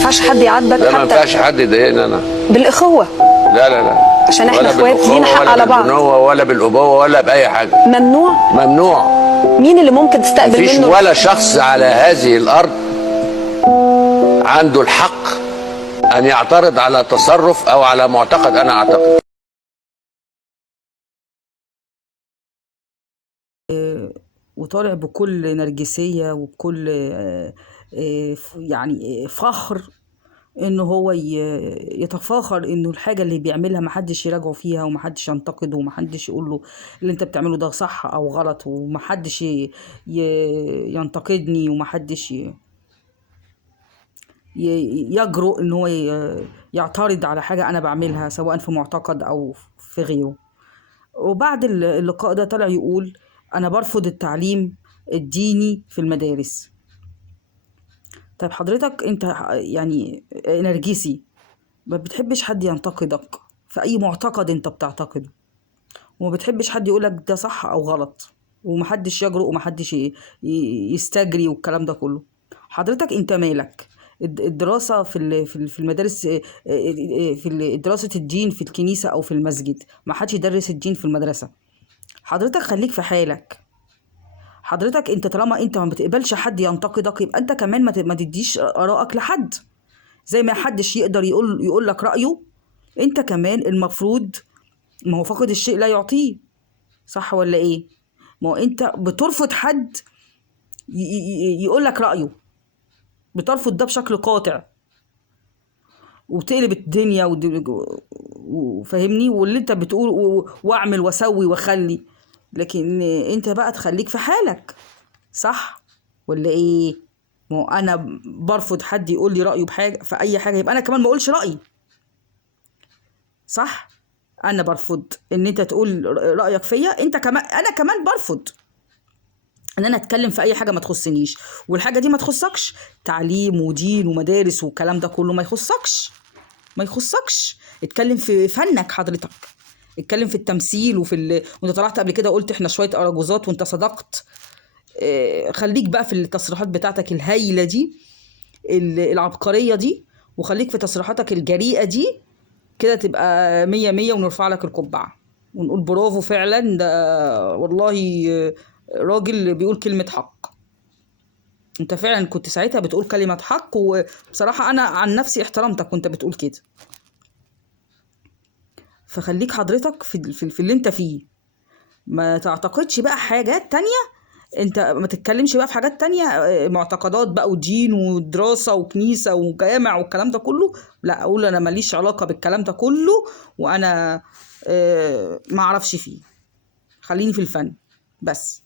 ينفعش حد يعاتبك لا، ما حتى ينفعش حد يضايقني انا. بالاخوه، لا لا لا، عشان احنا ولا اخوات بالأخوة لينا حق ولا على بعض. بالبنوة ولا بالأبوة ولا بأي حاجة. ممنوع. ممنوع. مين اللي ممكن تستقبل مفيش منه؟ ولا شخص على هذه الأرض عنده الحق أن يعترض على تصرف أو على معتقد أنا أعتقد. وطالع بكل نرجسية وبكل يعني فخر انه هو يتفاخر انه الحاجة اللي بيعملها محدش يراجعه فيها ومحدش ينتقده ومحدش يقول له اللي انت بتعمله ده صح او غلط، ومحدش ينتقدني، ومحدش يجرؤ ان هو يعترض على حاجة انا بعملها سواء في معتقد او في غيره. وبعد اللقاء ده طلع يقول أنا برفض التعليم الديني في المدارس. طيب حضرتك أنت يعني نرجسي، ما بتحبش حد ينتقدك في أي معتقد أنت بتعتقده، وما بتحبش حد يقولك ده صح أو غلط، ومحدش يجرؤ ومحدش يستجري والكلام ده كله. حضرتك أنت مالك؟ الدراسة في المدارس، في دراسة الدين في الكنيسة أو في المسجد، ما حدش يدرس الدين في المدرسة. حضرتك خليك في حالك. حضرتك انت طالما انت ما بتقبلش حد ينتقدك، يبقى انت كمان ما تديش آرائك لحد. زي ما حدش يقدر يقول لك رأيه، انت كمان المفروض، ما هو فاقد الشيء لا يعطيه، صح ولا ايه؟ ما هو انت بترفض حد يقول لك رأيه، بترفض ده بشكل قاطع، وتقلب الدنيا وفهمني، واللي انت بتقول واعمل واسوي واخلي، لكن انت بقى تخليك في حالك، صح ولا ايه؟ ما هو انا برفض حد يقول لي رايه بحاجه في اي حاجه، يبقى انا كمان ما اقولش رايي، صح؟ انا برفض ان انت تقول رايك فيا، انت كمان، انا كمان برفض ان انا اتكلم في اي حاجه ما تخصنيش، والحاجه دي ما تخصكش، تعليم ودين ومدارس والكلام ده كله ما يخصكش، ما يخصكش. اتكلم في فنك حضرتك، اتكلم في التمثيل وانت طلعت قبل كده قلت احنا شويه اراجوزات وانت صدقت. خليك بقى في التصريحات بتاعتك الهايله دي، العبقريه دي، وخليك في تصريحاتك الجريئه دي، كده تبقى مية مية، ونرفع لك القبعه ونقول برافو فعلا، ده والله راجل بيقول كلمه حق. انت فعلا كنت ساعتها بتقول كلمه حق، وبصراحه انا عن نفسي احترمتك وانت بتقول كده. فخليك حضرتك في اللي انت فيه، ما تعتقدش بقى حاجات تانية، انت ما تتكلمش بقى في حاجات تانية، معتقدات بقى ودين ودراسة وكنيسة وجامع والكلام ده كله، لا، اقول انا ماليش علاقة بالكلام ده كله، وانا ما اعرفش فيه، خليني في الفن بس.